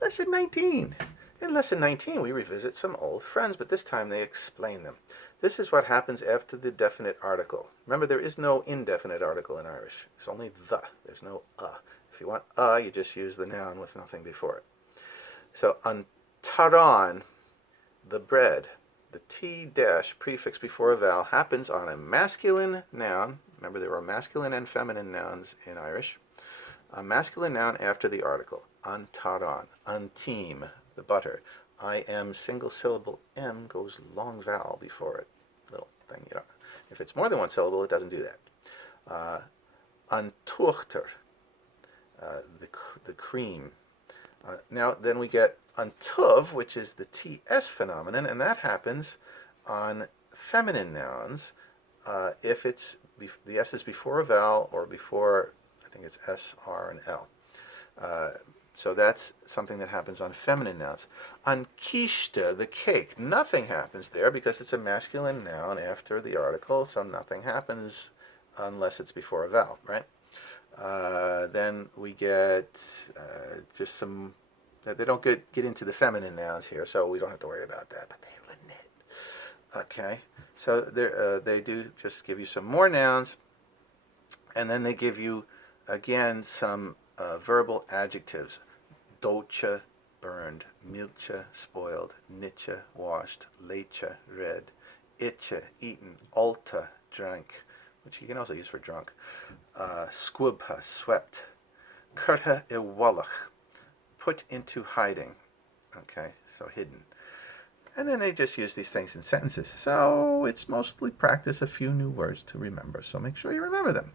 Lesson 19. In Lesson 19, we revisit some old friends, but this time they explain them. This is what happens after the definite article. Remember, there is no indefinite article in Irish. It's only the. There's no a. If you want you just use the noun with nothing before it. So, an taran, the bread. The T dash prefix before a vowel happens on a masculine noun. Remember, there are masculine and feminine nouns in Irish. A masculine noun after the article. Antaran, antim, the butter. I am single syllable M goes long vowel before it. Little thing you don't. If it's more than one syllable, it doesn't do that. Antuchter, the cream. Now then we get antuv, which is the TS phenomenon, and that happens on feminine nouns if it's the S is before a vowel or before, I think it's S, R, and L. So that's something that happens on feminine nouns. On quiche, the cake, nothing happens there because it's a masculine noun after the article, so nothing happens unless it's before a vowel, right? Then we get just some, they don't get into the feminine nouns here, so we don't have to worry about that, but they okay, so they do just give you some more nouns, and then they give you, again, some verbal adjectives. Docha, burned. Milcha, spoiled. Nitcha, washed. Lecha, red. Itcha, eaten. Alta, drank, which you can also use for drunk. Squibha, swept. Kurta iwallach, put into hiding. Okay, so hidden. And then they just use these things in sentences. So it's mostly practice a few new words to remember. So make sure you remember them.